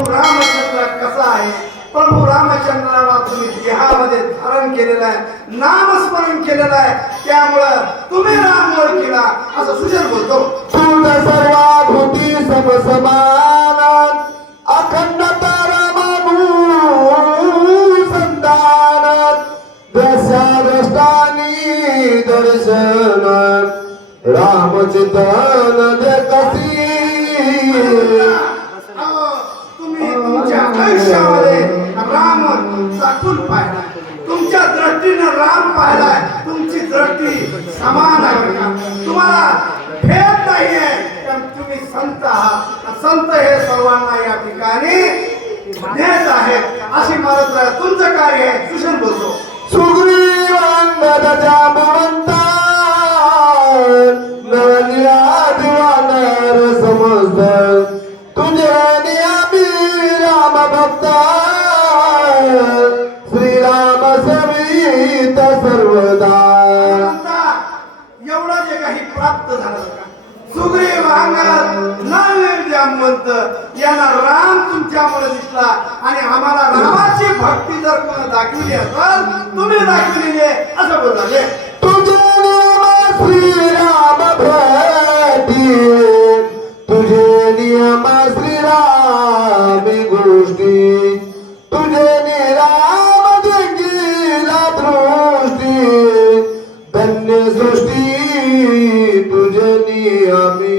प्रभू रामचंद्र कसा आहे. प्रभू रामचंद्राला तुम्ही देहामध्ये धारण केलेलं आहे, नामस्मरण केलेलं आहे, त्यामुळं तुम्ही राम ओळखीला असं सुजन बोलतो. पूर्ण सर्वाभूती समसमान अखंडता रामानुसंधान दशादष्टानी दर्शन रामचिंतन देखसी. तुम्ही तुमच्या आयुष्यामध्ये राम चाकून पाहिलाय, तुमच्या दृष्टीनं राम पाहिलाय, तुमची दृष्टी समान आहे का. तुम्हाला भेद नाहीये, कारण तुम्ही संत आहात. संत हे सर्वांना या ठिकाणी नेत आहेत. अशी मारत राहा. तुमचं कार्य आहे. सुशन बोलतो. सुग्रीव अंगद जांबवंता नवनिया दिवानर समज तुझे नियमी राम भक्त श्रीराम समीत सर्वदा. एवढं जे काही प्राप्त झालं का. सुग्रीव अंगद नवनीत जांबवंत यांना राम तुमच्यामुळे दिसला आणि आम्हाला रामाची भक्ती जर कोणी दाखविली असेल तुम्ही दाखविली असं बोलले. तुझे नियम श्रीराम भेटी तुझे नियम श्रीराम गोष्टी तुझे निराम देंगीला दृष्टी धन्य सृष्टी तुझे नियमी.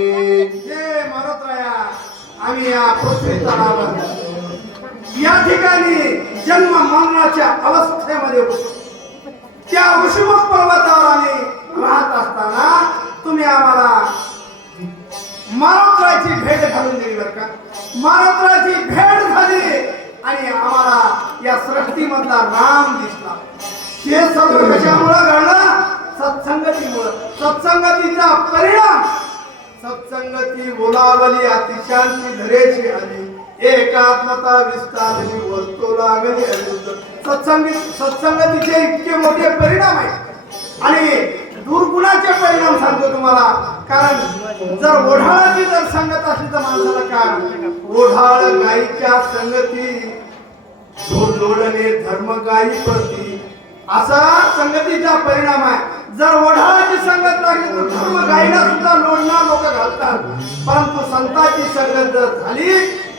हे म्हणत राया आम्ही या पृथ्वी तलावर या ठिकाणी जन्म मरणाच्या अवस्थेमध्ये होतो. त्या ऋषिमुख पर्वतावर आम्ही राहत असताना तुम्ही आम्हाला मारुत्राची भेट घालून दिली बरं का. मारुत्राची भेट झाली आणि आम्हाला या सृष्टीमधला राम दिसला. हे सर्व कशामुळं घडलं. सत्संगतीमुळं. सत्संगतीचा परिणाम सत्संगती बोलावली अतिशांती धरेची आली एकात्मता विस्तारली वस्तू लागली अनिरुद्ध. सत्संगतीचे इतके मोठे परिणाम आहेत आणि दुर्गुणाचे परिणाम सांगतो तुम्हाला. कारण जर ओढाळाची जर संगत असली तर माणसाला काय ओढाळ गायीच्या संगती जोडणे धर्म गायी प्रती असा संगतीचा परिणाम आहे. जर ओढाळाची संगत लागली तर धर्म गायीला सुद्धा लोढणार लोक घालतात. परंतु संतांची संगत जर झाली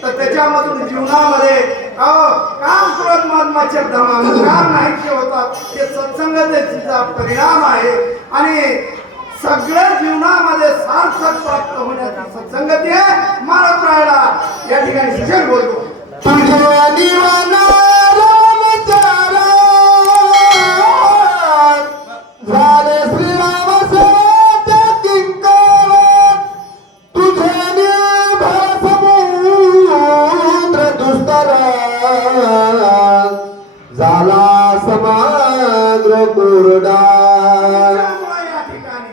तर त्याच्यामधून जीवनामध्ये काम क्रोध मत्सर काम नाहीसे होतात. हे सत्संगतीचा परिणाम आहे आणि सगळ्या जीवनामध्ये सार्थक प्राप्त होण्याची सत्संगती आहे. मारत राहायला या ठिकाणी शिक्षण बोलतो. तुझे निवाना रामचारा झाले श्रीराम सत्य किंकर तुझे निभ समुद्र दुस्तर झाला समुद्र कोरडा. या ठिकाणी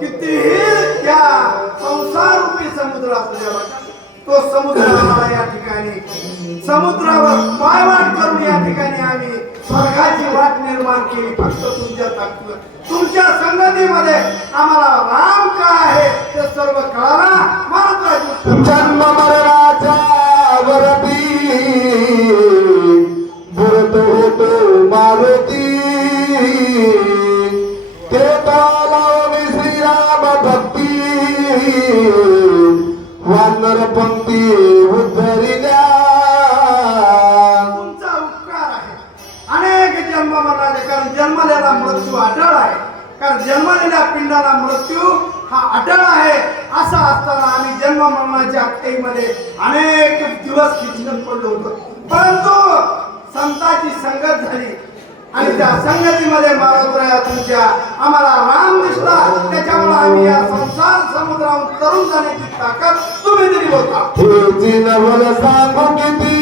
कितीही त्या संसार रूपी समुद्र असू द्या तो समुद्र आम्हाला या ठिकाणी समुद्रावर पायवाट करून या ठिकाणी आम्ही स्वर्गाची वाट निर्माण केली. फक्त तुमच्या ताकदीवर तुमच्या संगतीमध्ये आम्हाला राम काय आहे ते सर्व कळाला. जन्म मरणाच्या वरती बुरत होतो मारुती ते लावणी श्रीराम भक्ती वानर पंक्ती उद्धरिल्या. तुमचा उपकार आहे. अनेक जन्म मरणाचे कारण जन्मलेला मृत्यू अटळ आहे. कारण जन्मलेल्या पिंडाला मृत्यू हा अटळ आहे. असं असताना आम्ही जन्म मरणाच्या अटकेमध्ये अनेक दिवस खिचकत पडलो होतो. परंतु संतांची संगत झाली आणि त्या संगतीमध्ये मारुतराया तुमच्या आम्हाला राम दिसला. त्याच्यामुळे आम्ही या संसार समुद्रावरून तरुण जाण्याची ताकद तुम्ही दिली होता. हेची नवल सांगू किती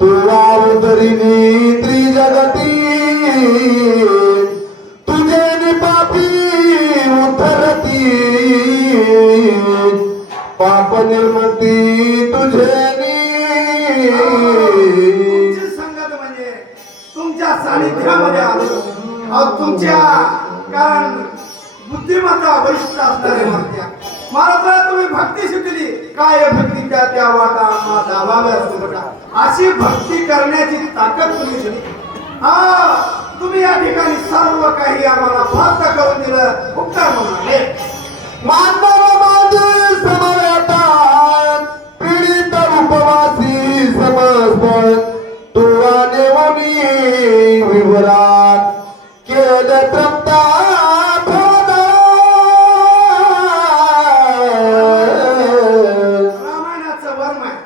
तुला उतरिनी त्रिजगती तुझे निपापी उतरती पाप निर्मुक्ती तुझे तुमची संगत म्हणजे तुमच्या सानिध्यामध्ये आलो. तुमच्या कारण बुद्धिमत्ता वरिष्ठ असणारे म्हणत्या महाराज तुम्ही भक्ती शिकली. काय भक्तीच्या त्या त्या वाटा आम्हा दाबाव्या सुबटा अशी भक्ती करण्याची ताकद तुम्ही दिली. तुम्ही या ठिकाणी सर्व काही आम्हाला प्राप्त करून दिलं. उपकार म्हणाले मानव माझे समवेतात पीडित उपवासी समर्पण तुला नेवनी विवरात केले तृप्ता रामायणाचं वर्म आहे.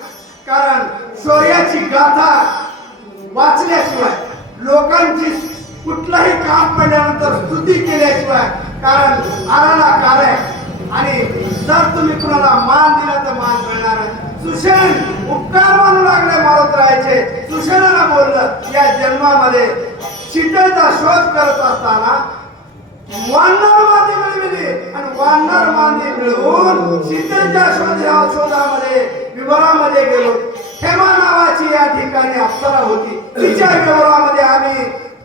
कारण शौर्याची गाथा वाचल्याशिवाय लोकांची कुठलंही काम पडल्यानंतर स्तुती केल्याशिवाय कारण आराला कार आहे. आणि जर तुम्ही कुणाला मान दिला तर मान मिळणार आहे. सुषेण उपकार मानू लागले मारुतरायाचे. सुषेणाला बोललं या जन्मामध्ये सीतेचा शोध करत असताना वानर मादी मिळविली आणि वानर मादी मिळवून सीतेच्या शोधामध्ये विवरामध्ये गेलो. हेमा नावाची या ठिकाणी अप्सरा होती. तिच्या विवरामध्ये आम्ही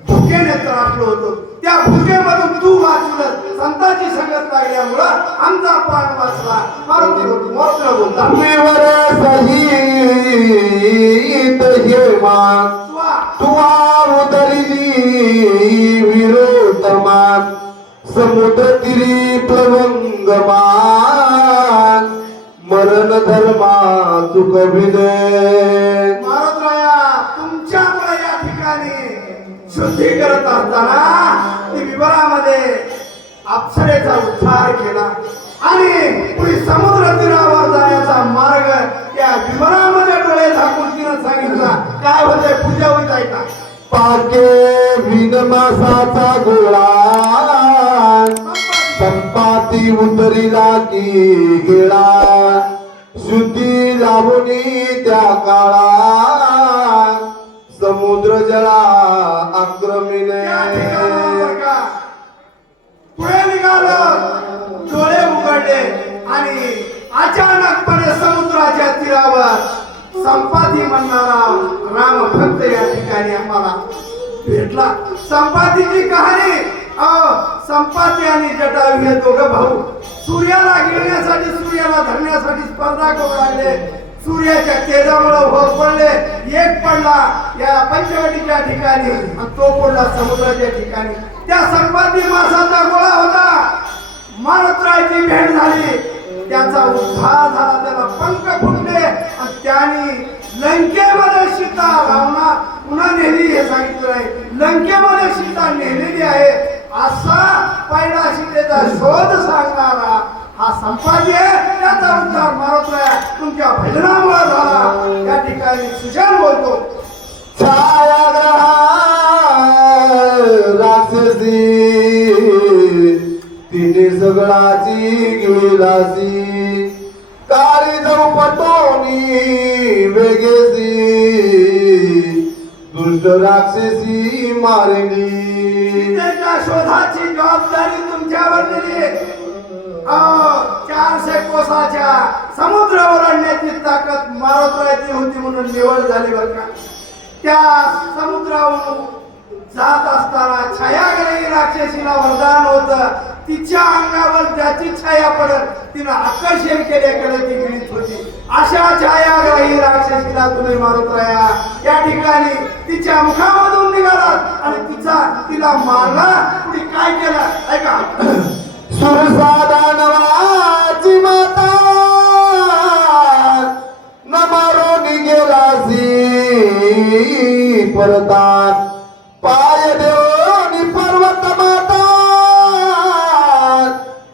भुकेने त्रासलो होतो. त्या भुकेमधून तू वाचलं. संतांची संगत लागल्यामुळं आमचा प्राण वाचला. मारुती मोठं बोलता विवर सहित हेमा तुवा उदरिली विरोधमान समुद्र तीरी प्लवंगमान मरण धर्मा चुकविले. मारुतराया तुमच्यामुळे या ठिकाणी शुद्धी करत असताना ती विवरामध्ये अप्सरेचा उद्धार केला आणि पुढे समुद्र तीरावर जाण्याचा मार्ग त्या विवरामध्ये डोळे झाकून तिनं सांगितला. काय होते पूजा होत आहे का? पाके विनमासाचा गोळा संपाती उतरिला की गेला शुद्धी लावणी त्या काळा समुद्र जला आक्रमिले. त्या ठिकाणावर का पुढे निघालं. डोळे उघडले आणि अचानकपणे समुद्राच्या तीरावर संपाती म्हणणारा राम भक्त या ठिकाणी आम्हाला भेटला. संपातीची कहाणी संपाती आणि जटायू हे दोघं भाऊ सूर्याला गिळण्यासाठी सूर्याला धरण्यासाठी स्पर्धा करू लागले. सूर्याच्या तेजामुळे होत पडले. एक पडला या पंचवटीच्या ठिकाणी आणि तो पडला समुद्राच्या ठिकाणी. त्या संपाती मासाचा गोळा होता. मारुतरायाची भेट झाली. त्याचा उद्धार झाला. त्याला पंख फुटले आणि त्याने लंकेमध्ये सीता रावणा पुन्हा नेली हे सांगितलं आहे. लंकेमध्ये सीता नेलेली आहे असा पहिला सीतेचा शोध सांगणारा हा संपादी आहे. त्याचा उद्धार मारुतराया तुमच्या भजनामुळे झाला. या ठिकाणी सुषेण बोलतो. छायाग्रह राक्षसी तिने सगळाची गिळासी काळी जाऊ पटोनी वेगेसी दुष्ट राक्षसी मारली. सीतेच्या शोधाची जबाबदारी तुमच्यावर दिली. 400 कोसाच्या समुद्रावर आणण्याची ताकद मारुतरायाची होती म्हणून निवड झाली बरं का. त्या समुद्रावरून जात असताना छायाग्रही राक्षसीला वरदान होतं. तिच्या अंगावर ज्याची छाया पडत तिनं आकर्षण केले ती गिळीत होती. अशा छायाग्रही राक्षसीला तुम्ही मारुतराया या ठिकाणी तिच्या मुखामधून निघालात आणि तिला मारला. पुढे काय केलं ऐका. सुरसादा नवाची माता न मारून गेलासी परतात पाय देऊन पर्वत माता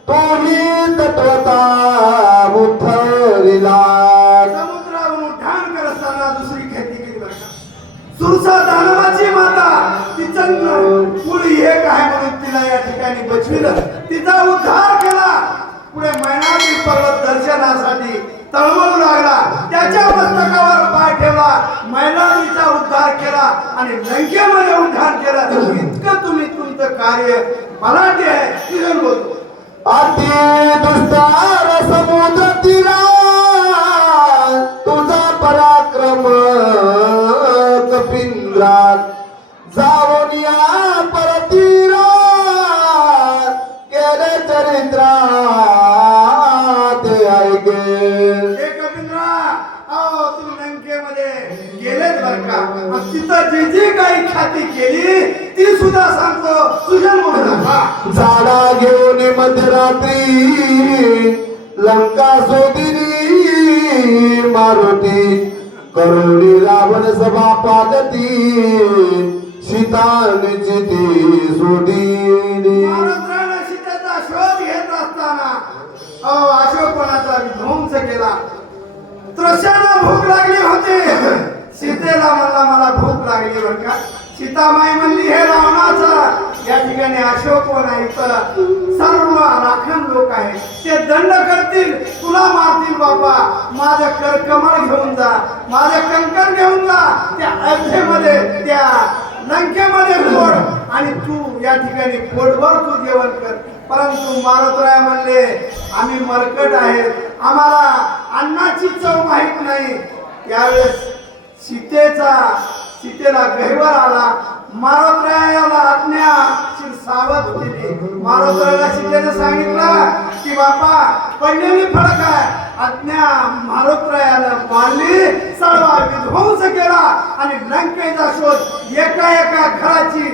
तोही तत्वता उथरिला. समुद्रावरून उड्डाण करत असताना दुसरी खेती केली बरं का. सुरसा दानवाची माता तिचं कुळ एक आहे म्हणून तिला या ठिकाणी बचविलं. तिचा उद्धार केला. पुढे मैनावी पर्वत दर्शनासाठी तळमळू लागला. त्याच्या मस्तकावर पाय ठेवला. मैनावीचा उद्धार केला आणि लंकेमध्ये उड्डाण केलं. इतकं तुम्ही तुमचं कार्य बलाढ्य आहे. तिथून बोलतो. अति दुस्तार समुद्र तीरा तुझा पराक्रम कपिंद्रात जाऊन या परतीरा केले चरित्रा ते ऐके. हे कपिंद्रा गावातून लंकेमध्ये गेलेत बर का. आणि तिथं जी जी काही ख्याती केली ती सुद्धा सांगतो तुझ्या मुलाला. झाडा घेऊन मध्यरात्री लंका सोदिनी मारुती करुणी रावण सभा पागती सीतांची ती सोडिनी. महाराष्ट्रानं सीतेचा शोध घेत असताना अशोकपणाचा विध्वंस केला. त्रशाला भूक लागली होती. सीतेला म्हणला मला भूक लागली बर का. सीतामाई म्हणली हे रावणाचा या ठिकाणी अशोकवन आहे तर सर्व राखण लोक आहेत ते दंड करतील तुला मारतील बाबा. माझं करकमळ घेऊन जा माझं कंकण घेऊन जा त्या अयोध्येमध्ये त्या लंकेमध्ये फोड आणि तू या ठिकाणी पोटभर तू जेवण कर. परंतु मारुतराय म्हणले आम्ही मरकट आहेत आम्हाला अन्नाची चव माहित नाही. यावेळेस सीतेला गहिवर आला. मारुतरायाला आज्ञा सावध केली. मारुतरायाला सीतेने सांगितलं की बापा पडलेली फळ काय. आज्ञा मारुतरायाला मारली सर्व विध्वंस केला आणि लंकेचा शोध एका एका घराची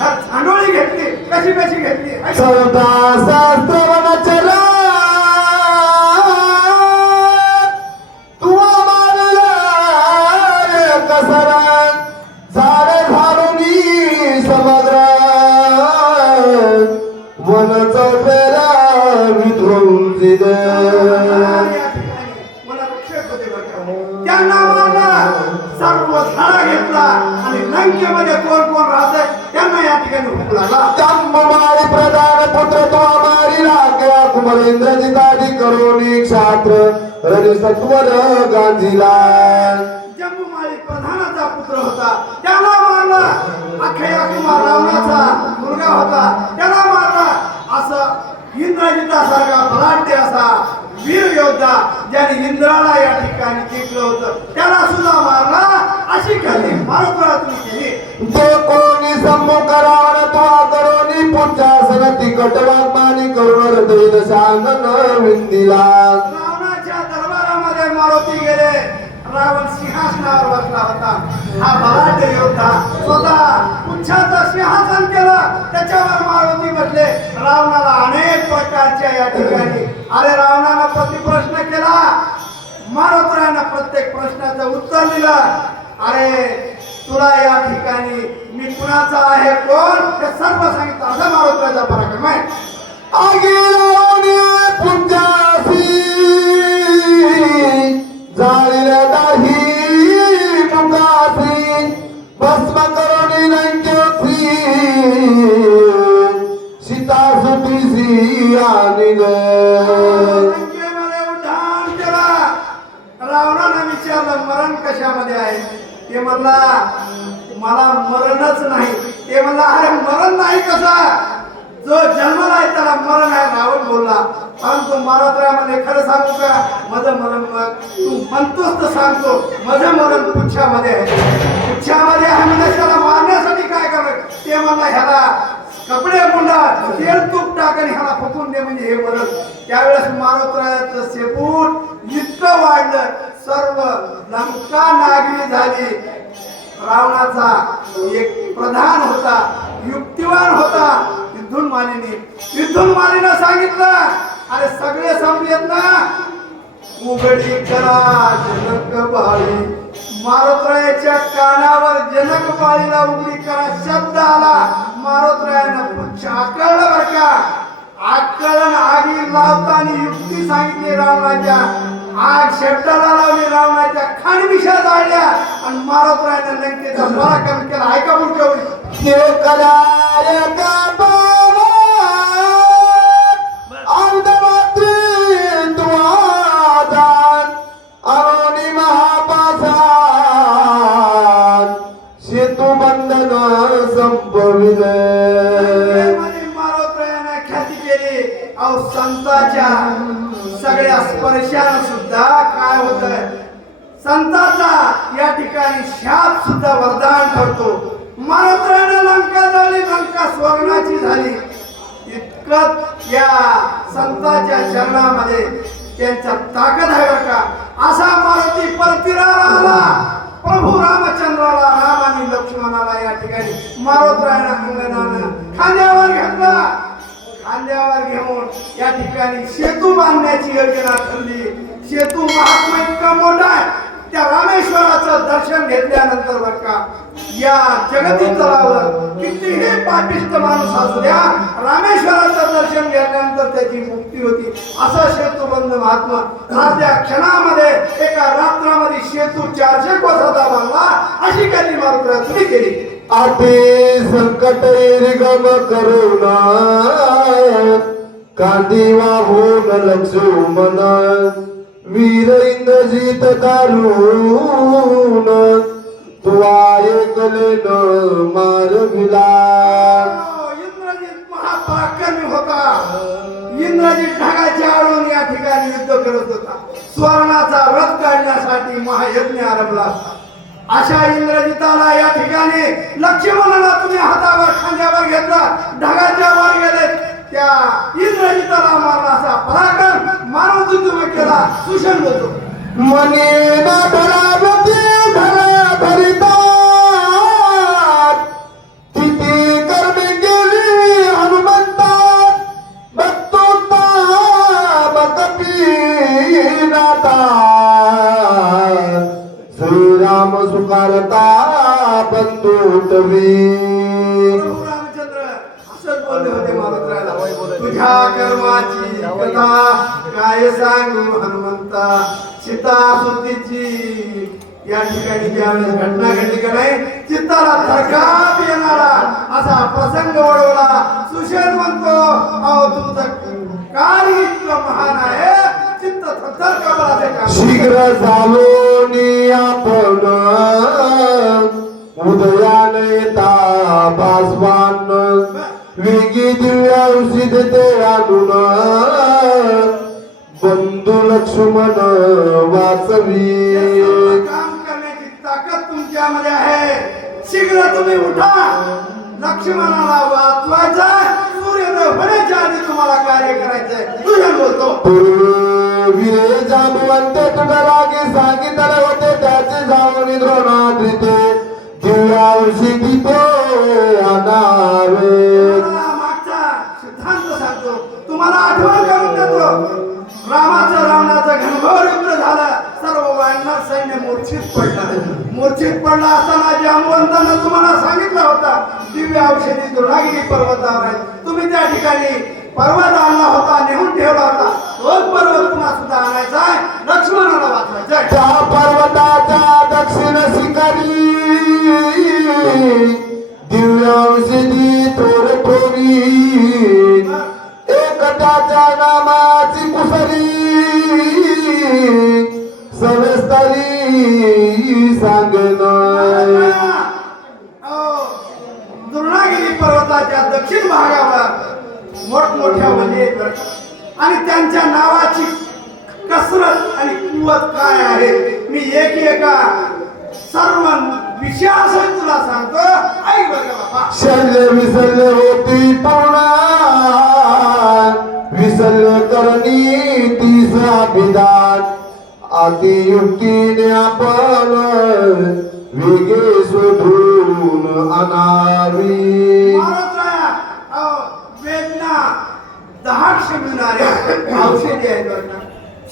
घर झांडोळी घेतली. कशी कशी घेतली. 14 सहस्त्र वनचरा तुवा मानला कसरा झाडे झाडूनी समुद्र वन चौफेरा विध्वंसित. त्यांना मारला सर्व झाडा घेतला आणि लंकेमध्ये कोण कोण राहतंय त्यांना या ठिकाणी हुकू लागला. मारी प्रधान पुत्र तो मारी राख्या कुमरेंद्रजितादी करोनी क्षात्र रवी सत्वर गांजीला. जम्बूमाळी प्रधानाचा पुत्र होता त्याला मारला. अक्षय कुमार रावणाचा मुलगा होता त्याला मारला. असं इंद्रजितासारखा बलाढ्य असा वीर योद्धा ज्याने इंद्राला या ठिकाणी जिंकलं होतं त्याला सुद्धा मारला. अशी कधी मारुतराया तुम्ही केली. तो कोणी सम्मुख रावण तो करोनी पुच्छासन तिकट वाग्मानी करुण हृदय दशानन विंदिला. रावणाच्या दरबारामध्ये मारुती गेले. रावण सिंहासनावर बसला होता. हा बलाढ्य योद्धा स्वतः पुच्छाचं सिंहासन केलं त्याच्यावर मारुती बसले. रावणाला अनेक प्रकारच्या या ठिकाणी अरे रावणाला प्रतिप्रश्न केला. मारुतरायानं प्रत्येक प्रश्नाचं उत्तर दिलं. अरे तुला या ठिकाणी मी कुणाचा आहे कोण हे सर्व सांगितलं. असा मारुतरायाचा पराक्रम आहे. आगिलावणी पुंजासी जाळीला दाही मुकासी भस्म करुणी लंकेसी सीता सुतीसी आणिले. लंकेमध्ये उड्डाण केला. रावणाने विचारलं मरण कशामध्ये आहे. ते म्हणला मला मरणच नाही. ते म्हणला अरे मरण नाही कसा जो जन्मला आहे त्याला मरण आहे. रावण बोलला परंतु मारुतरायामध्ये खरं सांगू का माझं मरण मग तू म्हणतोस तर सांगतो माझं मरण पुच्छामध्ये आहे. पुच्छामध्ये आहे म्हणजे त्याला मारण्यासाठी काय करायचं. ते म्हणला ह्याला कपडे गुंडा तेल तूप टाकून ह्याला फुकून दे म्हणजे हे मरण. त्यावेळेस मारुतरायाचं शेपूट इतकं वाढलं सर्व लंका नागरी झाली. रावणाचा एक प्रधान होता युक्तिवान होता विद्युन्मालीनं सांगितलं अरे सगळे संपलेत ना उघडी करा जनकबाळी. मारुतरायाच्या कानावर जनकबाळीला उघडी करा शब्द आला. मारुतरायानं पुच्छ आकळलं बर का. आकळण आगी लावताना युक्ती सांगितली रावणाच्या. आग शेपटाला लावली रावणाच्या खाणविषा जाळल्या आणि मारुतरायानं लंकेचा पराक्रम केला. ऐका पुढच्या वेळी सेतू बंधन संपविले. मारुतरायानं ख्याती केली. अहो संताच्या सगळ्या स्पर्शानं सुद्धा काय होत संताचा या ठिकाणी शाप सुद्धा वरदान ठरतो. मारुतरायानं लंका झाली लंका स्वर्गाची झाली. इतकं या संताच्या चरणामध्ये त्यांचा ताकद आहे बरं का. असा मारुती परतीला आला. प्रभू रामचंद्राला राम आणि लक्ष्मणाला या ठिकाणी मारुतरायानं अंगणानं खांद्यावर घेतला. खांद्यावर घेऊन या ठिकाणी सेतू बांधण्याची योजना ठरली. सेतू महात्मा इतका मोठा आहे. त्या रामेश्वराचं दर्शन घेतल्यानंतर बरं का या जगती तलावर कितीही पापिष्ट माणूस असू द्या, रामेश्वराचं दर्शन घेतल्यानंतर त्याची मुक्ती होती. असा सेतूबंध महात्मा अर्ध्या क्षणामध्ये एका रात्रामध्ये सेतू 400 कोसाचा बांधला. अशी काही मारुती तुम्ही केली. आते संकट रिगम करुणा कांदी वाहून लक्ष्मण वीर इंद्रजित दारुण तुवा ऐकले न मारविला. इंद्रजित महापराक्रमी होता. इंद्रजित ढगाच्या आडून या ठिकाणी युद्ध करत होता. स्वर्णाचा रथ काढण्यासाठी महायज्ञ आरंभला होता. अशा इंद्रजिताला या ठिकाणी लक्ष्मणाला तुम्ही हातावर खांद्यावर घेतला, ढगाच्या वर गेले. त्या इंद्रजिताला मारण्याचा पराक्रम मारुती तुम्ही केला. सुषण होतो मने ना धरावती धरा धरिता किती कर्मे केली हनुमंता भक्तोत्ता बकपी नाता श्रीराम सुकारता बंधुटवी. प्रभू रामचंद्र असंच बोलले होते मारुतीला. तुझ्या कर्माची कथा काय सांगू हनुमंता. सीता सुतीची या ठिकाणी ज्यावेळेस घटना घडली का नाही, चित्ताला थरकाप येणारा असा प्रसंग ओढवला. सुषेण म्हणतो, अहो तुमचं कार्य इतकं महान आहे, चित्त थरथर कापला ते काम. शीघ्र झालो नि आपण उदयान येता बासवान वेगी दिव्य औषध ते आणून बंधू लक्ष्मण वाचवी. काम करण्याची ताकद तुमच्यामध्ये आहे. शीघ्र तुम्ही उठा. लक्ष्मणाला वाचवायचा. सूर्योदय होण्याच्या आधी तुम्हाला कार्य करायचंय. तुझ्या बोलतो वीरे जांबवंत तुझ्या लागे सांगितले होते त्याचे जाऊन द्रोणाद्रिते दिव्य औषधी ते आणावे. मागचा सिद्धांत सांगतो, तुम्हाला आठवण करून देतो. रामाचं रावणाचं घनघोर युद्ध झालं. सर्व वानर सैन्य मूर्छित पडलं. मूर्छित पडला असताना जांबवंतानं तुम्हाला सांगितलं होता दिव्य औषधी द्रोणागिरी पर्वतावर आहे. तुम्ही त्या ठिकाणी पर्वत आणला होता, नेऊन ठेवला होता. तोच पर्वत पुन्हा सुद्धा आणायचा आहे. लक्ष्मणाला वाचवायचा आहे. त्या पर्वताच्या दक्षिण शिखरी दिव्य औषधी थोर थोरी एकट्याच्या नामाची कुसरी सविस्तरी सांगेन. द्रोणागिरी पर्वताच्या दक्षिण भागावर मोठमोठ्या वने आहेत आणि त्यांच्या नावाची कसरत आणि कुवत काय आहे मी एका सर्व विषयासह तुला सांगतो. ऐक बघा बाबा. शल्य विसल्य होती पूर्णा विसल्य करणी तिचा विधान अतियुक्तीने आपण वेगे शोधून आणावी. वेदना 10 क्षमिणारे औषधी आहेत बरं का.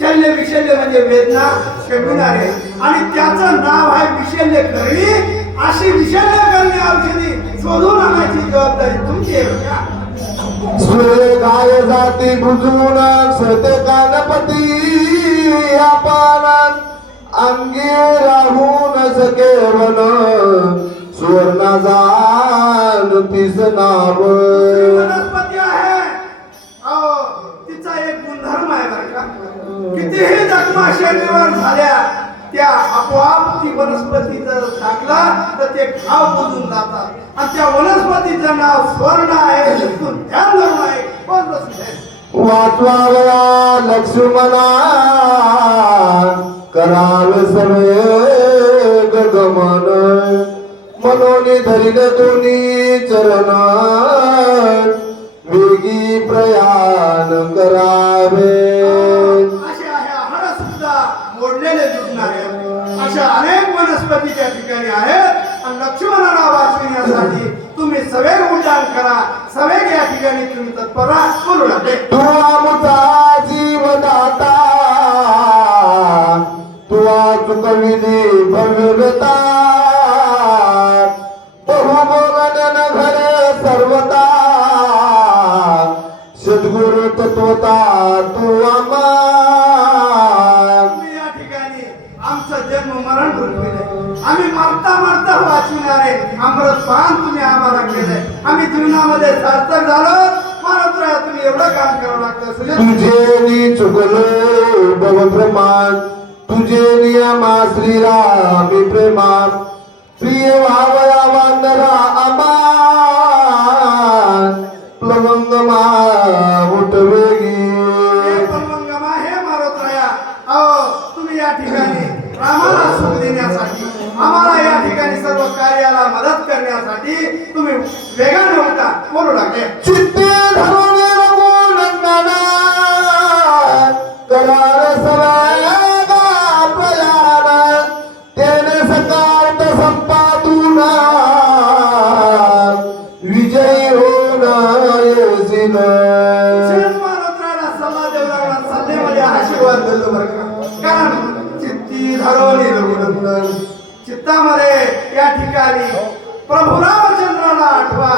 शल्य विशल्य म्हणजे वेदना क्षमिणारे आणि त्याचं नाव आहे विशल्य करणी. अशी विशल्य करणी औषधी शोधून आणायची जबाबदारी तुमची आहे बरं का. सूर्य गाय जाती बुजून सते कानपती आपण अंगी राहून सकेवन सुवर्ण जान तिस नाव. वनस्पती आहे. अहो तिचा एक गुणधर्म आहे बरं का. कितीही जखमा शरीरावर झाल्या त्या आपोआप ती वनस्पती जर टाकला तर ते घाव बुजून जातात. आणि त्या वनस्पतीचं नाव स्वर्ण आहे. ध्यान धरून आहे. वाचवावया लक्ष्मणा करावे सवे गगमन मनोनी धरिल दोन्ही चरण वेगी प्रयाण करावे. असे आहे हळ सुद्धा मोडलेले जुटणारे अशा अनेक वनस्पती त्या ठिकाणी आहेत आणि लक्ष्मणाला वाचविण्यासाठी तुम्ही सवेग उड्डाण करा. सवेग या ठिकाणी तुम्ही तत्पर राहा. बोलू लागले. तू आमचा जीवदाता, तू चुकविली भव्यता, बहुमोगन घर सर्वता, सद्गुरु तत्वता तू आम्हा. तुम्ही या ठिकाणी आमचं जन्म मरण रुजविले. आम्ही मरता मरता वाचविणारे अमृतपान तुम्ही आम्हाला केलंय. आम्ही जीवनामध्ये सार्थक झालो. महाराज तुम्ही एवढं काम करावं लागतं. सुजय तुझे नी चुकलो भवप्रमाण, तुझे नियमा श्रीरामी प्रेमान, प्रिय भावया वांदरा अमान, प्लवंगमा उठवेगी. हे पलवंगमा, हे मारोत्रया, अहो तुम्ही या ठिकाणी रामाला सुख देण्यासाठी, आम्हाला या ठिकाणी सर्व कार्याला मदत करण्यासाठी तुम्ही वेगाने होता. बोलू लागले. चित्ते धरून रघुनंदना, करार सवयगा प्रयाण, तेने सकार्थ संपादून, विजयी होऊन येशील. मारोत्राला सल्ला देऊ लागला. सल्लेमध्ये आशीर्वाद देतो बरं का. कारण चित्ती धरवली रघुनंदन, चित्तामध्ये या ठिकाणी प्रभू रामचंद्राला आठवा.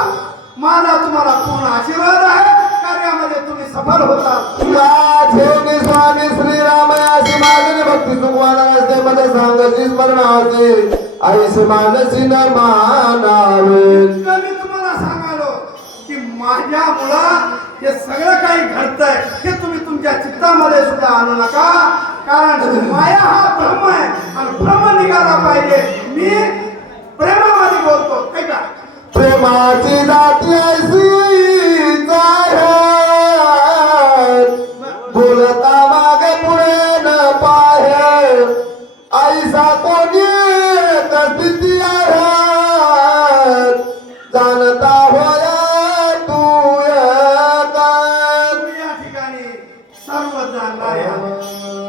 माझा तुम्हाला पूर्ण आशीर्वाद आहे. कार्यामध्ये तुम्ही सफल होता. ठेवणी स्वामी श्रीरामयाशी मागणी भक्ती सुखवाना असते मध्ये सांगची स्मरणाचे आईस मानसी न मानावे. मी तुम्हाला सांगालो की माझ्या मुळा हे सगळं काही घडतंय हे तुम्ही तुमच्या चित्तामध्ये सुद्धा आणू नका. कारण माया हा ब्रह्म आहे आणि ब्रह्म निघाला पाहिजे. मी प्रेमामध्ये बोलतो. ऐका. प्रेमाची जाती ऐसी जाहीर, बोलता मागे पुढे न पाहे, ऐसा कोणी स्थिती आहे, जाणता होया तू तुम्ही या ठिकाणी सर्व जाणणारे आहात.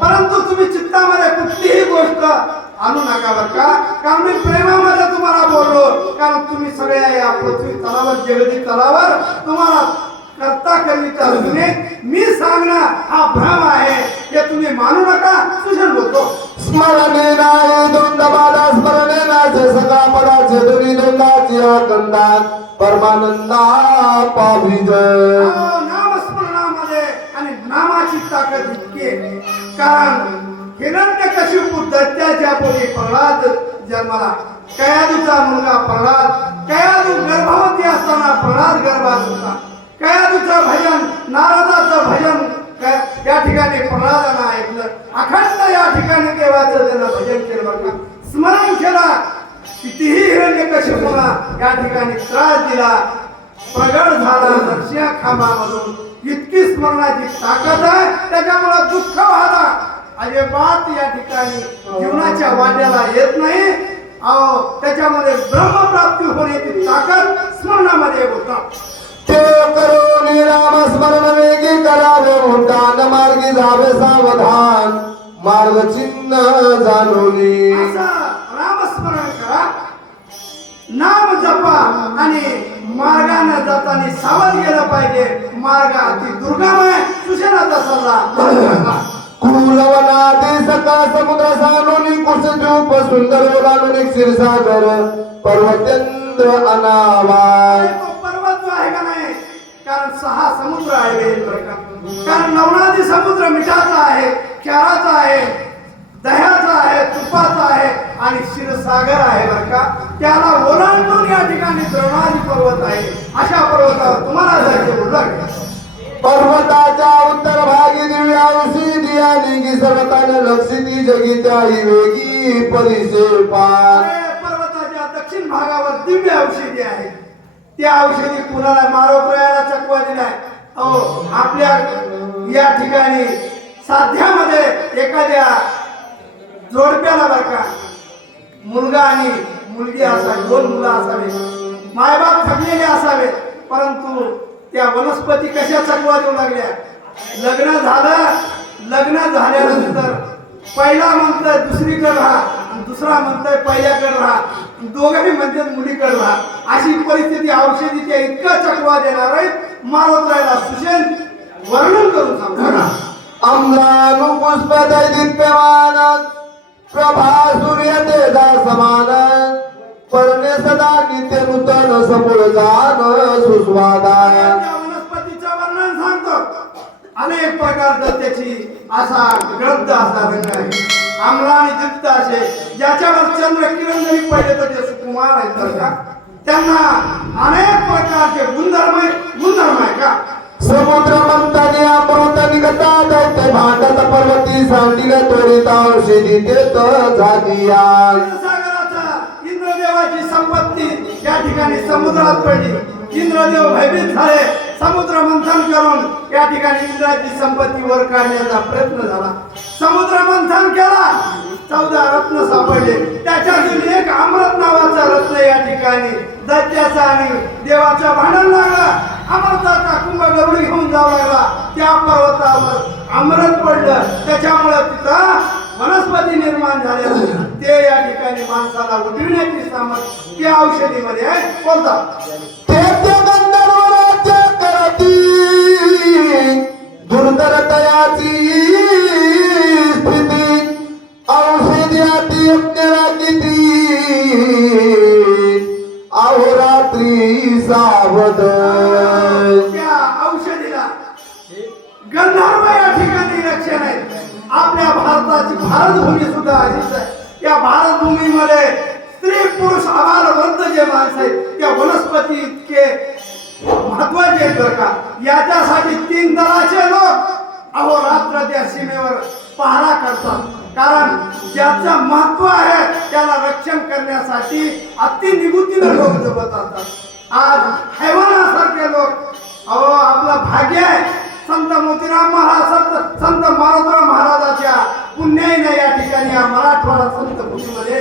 परंतु तुम्ही चित्तामध्ये कुठलीही गोष्ट आणू नका बरं का. कारण मी प्रेमामध्ये तुम्हाला बोललो. कारण तुम्ही सगळ्या या पृथ्वी तलावर जगती तलावर तुम्हाला करता करीता मी सांगणार हा भ्रम आहे हे तुम्ही मानू नका. सुजन बोलतो. स्मरणे नाही दोंदबादा, स्मरणे नाचे सगळा पदाचे दोन्ही दोंदाची आकंदात परमानंदा पाविज. नामस्मरणामध्ये आणि नामाची ताकद इतकी आहे. कारण हिरण्यकशिपू दैत्याच्या पोटी प्रल्हाद जन्माला. कयादूचा मुलगा प्रल्हाद, कयादू गर्भवती असताना प्रल्हाद गर्भात होता. कयादूचं भजन, नारदाचं भजन या ठिकाणी प्रल्हादानं ऐकलं. अखंड या ठिकाणी देवाचं त्यानं भजन केलं बरं का. स्मरण केला. कितीही हिरण्यकशिपूला या ठिकाणी त्रास दिला, प्रगट झाला नरसिंह खांबामधून. इतकी स्मरणाची ताकद आहे. त्याच्यामुळे दुःख व्हायला अजिबात या ठिकाणी जीवनाच्या वाट्याला येत नाही. अहो त्याच्यामध्ये ब्रह्मप्राप्ती होण्याची ताकद स्मरणामध्ये होतात. ते करून राम स्मरण वेगी करावे उड्डाण, मार्गी जावे सावधान, मार्ग चिन्ह जाणवली. असं रामस्मरण करा, नाम जपा आणि मार्गाने जाताना सावध गेलं पाहिजे. मार्ग अति दुर्गम आहे. सुशेनाचा सल्ला. कुलवनादी सकाळ समुद्र सानोनी कुशद्रूप सुंदर ओलांडून क्षीरसागर पर्वतेंद्र अनावाय. पर्वत जो आहे का नाही. कारण 6 समुद्र आहे. कारण नवनादी समुद्र मिठाचा आहे, क्षाराचा आहे, दह्याचा आहे, तुपाचा आहे आणि क्षीरसागर आहे बरं का. त्याला ओलांडून या ठिकाणी द्रोणादी पर्वत आहे. अशा पर्वतावर तुम्हाला जायचे बोललं. पर्वताच्या उत्तर भागी दिव्या उशी दिया निगी सर्वताने लक्षिती जगी त्याही वेगी परिसे पार. पर्वताच्या दक्षिण भागावर दिव्य औषधी आहे. त्या औषधी कुणाला मारोत्रयाला चकवा दिलाय. अहो आपल्या या ठिकाणी साध्यामध्ये एखाद्या जोडप्याला बरं का मुलगा आणि मुलगी असावी, 2 मुलं असावे, मायबाप थकलेले असावे. परंतु त्या वनस्पती कशा चकवा देऊ लागल्या. लग्न झालं. लग्न झाल्यानंतर पहिला म्हणतोय दुसरीकडे राहा आणि दुसरा म्हणतोय पहिल्याकडे राहा, दोघंही म्हणतात मुलीकडे राहा. अशी परिस्थिती औषधीच्या इतका चकवा देणार आहे. मारोत्रायला सुषेण वर्णन करून सांगतो. अम्लानु पुष्प दैदिप्यमान प्रभा सूर्य तेजा समान परणे सदा नित्य नूतन समूळ जान सुस्वादान. त्या वनस्पतीचं वर्णन सांगतो. अनेक प्रकारचा त्याची असा ग्रंथ असा रंग आहे, आम्ला आणि जिद्द असे, ज्याच्यावर चंद्र किरण जरी पडले तर ते सुकुमार आहेत बरं का. त्यांना अनेक प्रकारचे गुणधर्म आहे का. समुद्र मंथनी अमृत निघता दैत्य भांडत पर्वती सांडिल त्वरित औषधी देत झालिया. सागराचा इंद्रदेवाची संपत्ती या ठिकाणी समुद्रात पडली. इंद्रदेव भयभीत झाले. समुद्र मंथन करून या ठिकाणी इंद्राची संपत्ती वर काढण्याचा प्रयत्न झाला. समुद्र मंथन केला, 14 रत्न सापडले. त्याच्यातील एक अमृत नावाचा रत्न या ठिकाणी दैत्याचा आणि देवाचा भांडण लागला. अमृताचा कुंभ गरुड घेऊन जाऊ लागला. त्या पर्वतावर अमृत पडलं. त्याच्यामुळे तिथं वनस्पती निर्माण झाले. ते या ठिकाणी माणसाला उठविण्याची सामर्थ्य त्या औषधीमध्ये आहे. कोणता दुर्धर तयाची स्थिती औषधी किती अहोरात्री सावध. त्या औषधीला गंधर्व या ठिकाणी रक्षण आहे. आपल्या भारताची भारतभूमी सुद्धा अशीच आहे. त्या भारतभूमीमध्ये स्त्री पुरुष आबाल वृद्ध जे माणसं आहेत त्या वनस्पती इतके महत्वाचे आहेत बरं का. याच्यासाठी 3 दलाचे लोक अहोरात्र त्या सीमेवर पहारा करतात. कारण ज्याचं महत्व आहे त्याला रक्षण करण्यासाठी अति निगुतीने लोक जगत असतात. आज हैवानासारखे लोक आपलं भाग्य आहे. संत मोतीराम महाराज संत मारोतराव महाराजाच्या पुण्याईने या ठिकाणी या मराठवाडा संत भूमीमध्ये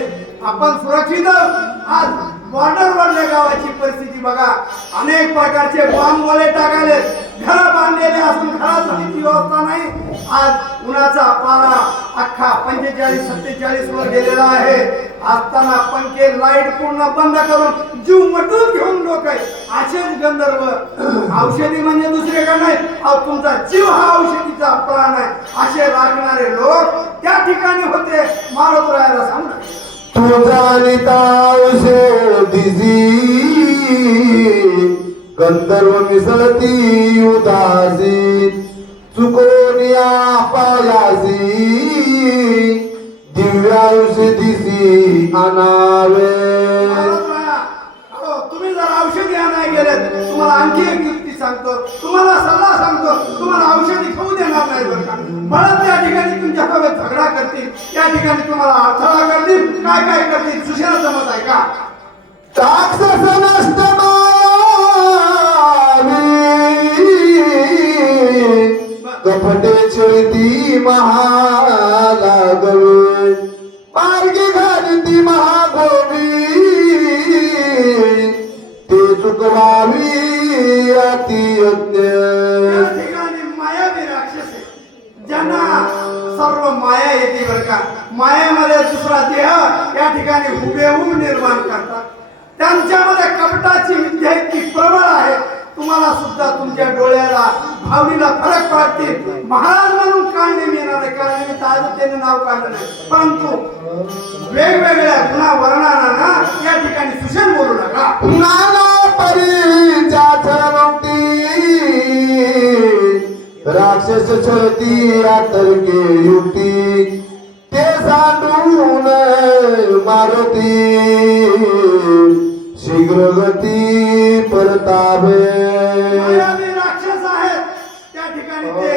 आपण सुरक्षित आहोत. आज बॉर्डरवरल्या गावाची परिस्थिती बघा. अनेक प्रकारचे बॉम्ब गोळे टाकाले, घर बांधलेले असून घरात व्यवस्था नाही. आज उन्हाचा पारा अख्खा 45-47 वर गेलेला आहे. असताना पंखे लाईट पूर्ण बंद करून जीव मटून घेऊन लोक आहे. असेच गंधर्व औषधी म्हणजे दुसरे का नाही, तुमचा जीव हा औषधीचा प्राण आहे असे राखणारे लोक त्या ठिकाणी होते. मारोत्रायाला सांगतात तुझा निता औषधीची गंधर्व मिसळती उदासी चुकोनिया पायासी दिव्य औषधीची आणावे. तुम्ही जर औषधी आणाय गेले तुम्हाला आणखी एक युक्ती सांगतो, तुम्हाला सल्ला सांगतो. तुम्हाला औषधी खाऊ देणार नाही बरं का. परत त्या ठिकाणी तुमच्या सोबत झगडा करतील, त्या ठिकाणी तुम्हाला अडथळा करतील, काय करतील. सुशेला जमत आहे का. राक्षस नष्ट कपटे छळती महालागवे मार्गी घालती महागोवी ते चुकवावी अतियज्ञ. त्या ठिकाणी मायावी राक्षस आहे, ज्यांना सर्व माया येते बरं का. मायेमध्ये दुसरा देह या ठिकाणी हुबेहूब निर्माण करतात. त्यांच्यामध्ये कपटाची विद्या इतकी प्रबळ आहे, तुम्हाला सुद्धा तुमच्या डोळ्याला भावनीला फरक पडतील. महाराज म्हणून काढणे येणार आहे, कारण मी ताजं त्याने नाव काढलं नाही, परंतु वेगवेगळ्या गुन्हा वर्णनाना या ठिकाणी सुशेल बोलू नका. नाना परिचाच नव्हती राक्षस छळती आतर्के युक्ती ते सांडून मारुती शीघ्र गती परतावे. राक्षस आहेत त्या ठिकाणी, ते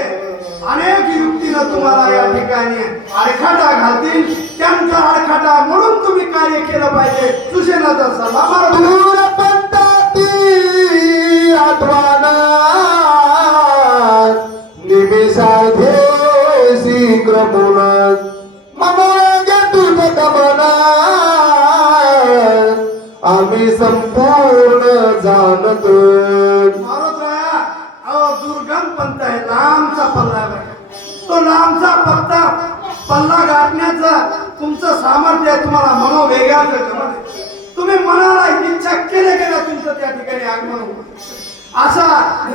अनेक युक्तीनं तुम्हाला या ठिकाणी आडखाटा घालतील. त्यांचा आडखाटा म्हणून तुम्ही कार्य केलं पाहिजे. सुशेनाचा सल्ला दूर पंथाती आठवण निमिषाधे शीघ्र मुन ममोगे तुझ गमना आम्ही संपूर्ण जाणतो. मारोत्राया दुर्गम पंथ आहे, लांबचा पल्ला आहे. तो लांबचा पल्ला गाठण्याचं तुमचं सामर्थ्य आहे, तुम्हाला मनोवेगाचं जमत आहे. तुम्ही मनाला इच्छा केल्या तुमचं त्या ठिकाणी आगमन होतं. असा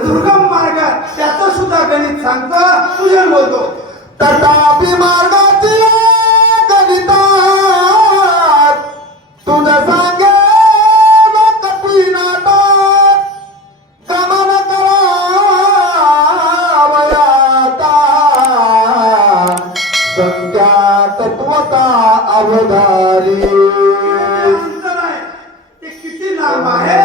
दुर्गम मार्ग त्याचं सुद्धा गणित सांगतं, तुझे बोलतो. तथापि मार्गाची गणितात तुझं सांगे कपिनाथात गमन करावयाता संख्या तत्वता अवधारी. अंतर आहे ते किती लांब आहे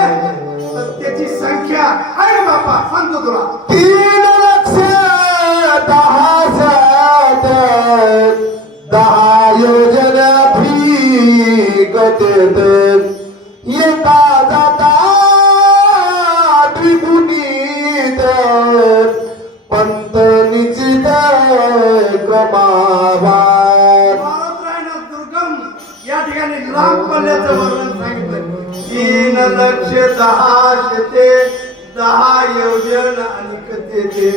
तर त्याची संख्या आहे बापा, सांगतो तुला. 3,10 योजना फिकतेत येता जाता द्विगुणित पंत निश्चित क्रमावार. महाराष्ट्रानं दुर्गम या ठिकाणी लांब पल्ल्याचं वर्णन सांगितलं. 3,10 योजन आणि कथेते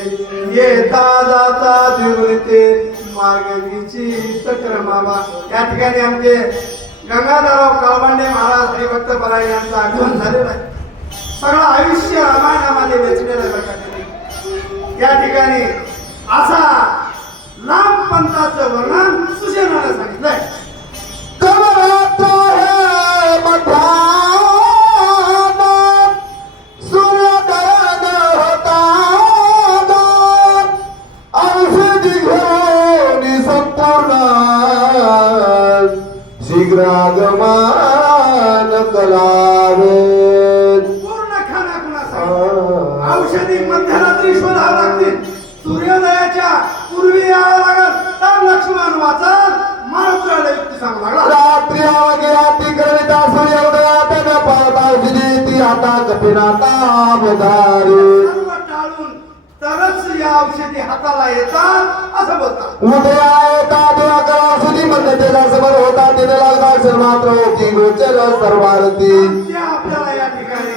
येता जाता द्विगुणिते मार्गीची क्रमावा. या ठिकाणी आमचे गंगाधरराव काळबांडे महाराज हरिभक्त परायण यांचं आगमन झालेलं आहे. सगळं आयुष्य रामायणामध्ये वेचलेलं प्रकारे या ठिकाणी असा लांब पंथाचं वर्णन सुशेनानं सांगितलंय. कमलात हे मठात सूर्योदय होताना औषधी घेऊन संपूर्ण शीघ्रागमन करावे. पूर्ण खाना कुणा औषधी मध्यरात्री शोधावं लागतील. सूर्योदयाच्या पूर्वी यावं लागल तर लक्ष्मण वाचन महाराष्ट्राला युक्ती सांगू लागला. रात्री अवघ्याती करिता सूर्योदयात न पाहता औषधी ती आता कपिनाथा अवधारी. सर्व टाळून तरच या औषधी हाताला येतात असं बोलतात. उदया येता दिवाकर औषधी म्हणते समोर होता तिने लागला मात्र होती गोचर सर्वारती. त्या आपल्याला या ठिकाणी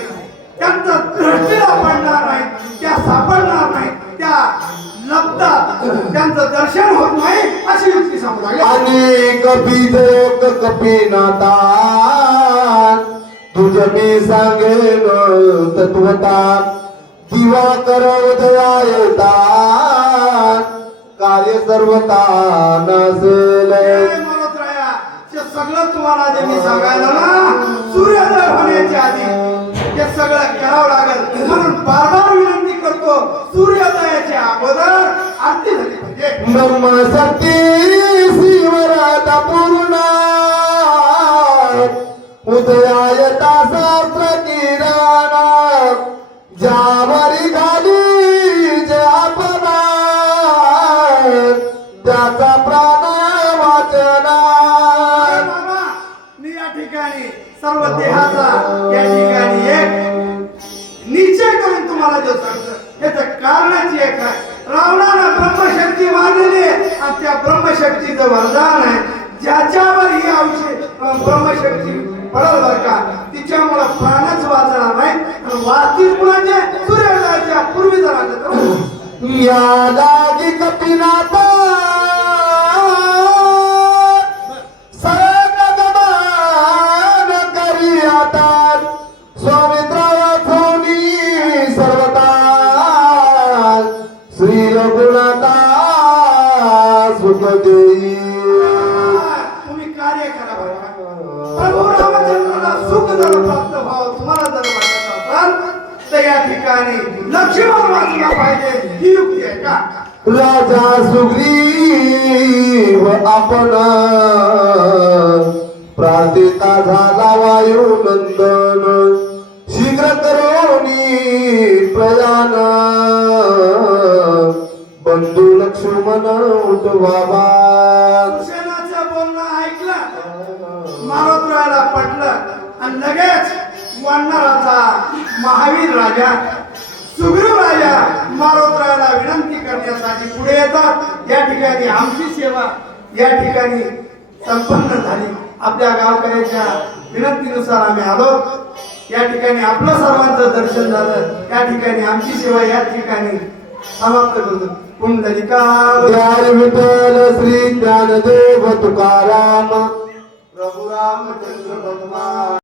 त्यांचा दृष्टीला पडणार नाही, त्या सापडणार नाही, त्या लब्धात त्यांचं दर्शन होत नाही अशी युक्ती सांगू लागली. आणि कपीत कपिनाथा तुझ मी सांगेन तत्वता दिवाकर उदया येता कार्य सर्वता नसेल. मलोत्रया हे सगळं तुम्हाला जे मी सांगायला ना सूर्योदय होण्याच्या आधी हे सगळं करावं लागेल. म्हणून बार विनंती करतो, सूर्योदयाच्या अगोदर आरती झाली पाहिजे. ब्रह्मशक्ती श्रीवरता पूर्ण उदयायता शास्त्र किरण ज्यावरी घाली जे आपला त्याचा प्राण वाचना. बाबा मी या ठिकाणी सर्व देहाचा या ठिकाणी एक निश्चय करून तुम्हाला जो सांगतो याचं कारणाची एक आहे. रावणानं ब्रह्मशक्ती मानलेली आहे आणि त्या ब्रह्मशक्तीचं वरदान आहे. ज्याच्यावर ही औषध ब्रह्मशक्ती पडल बर का तिच्यामुळे प्राणच वाचणार नाही. आणि वाचतील कुणाचे सूर्योदयाच्या पूर्वी जर आलं तर या जागी कपिनाथा सगमन करी आता स्वामित्रा सोनी सर्वता श्री रघुनाथा सुख देई. तुम्ही कार्य करा बरं. प्रभू रामचंद्राला सुख जर प्राप्त व्हावं तुम्हाला जर वाटत असाल तर या ठिकाणी लक्ष्मण वाचला पाहिजे ही युक्ती आहे का? राजा सुग्रीव आपण प्रार्थिता झाला वायू नंदन शीघ्र करोनी प्रयाण बंधू लक्ष्मण उठवावा. सुसेनाचं बोलणं ऐकलं, मारुतीला पटलं आणि लगेच वानराचा महावीर राजा सुग्रीव राजा मारुतीला विनंती करण्यासाठी पुढे येतात. या ठिकाणी आमची सेवा या ठिकाणी संपन्न झाली. आपल्या गावकऱ्याच्या विनंतीनुसार आम्ही आलो. या ठिकाणी आपलं सर्वांचं दर्शन झालं. या ठिकाणी आमची सेवा या ठिकाणी समाप्त करतो. पुंडलिका विठ्ठल श्री ज्ञानदेव तुकाराम प्रभु रामचंद्र भगवान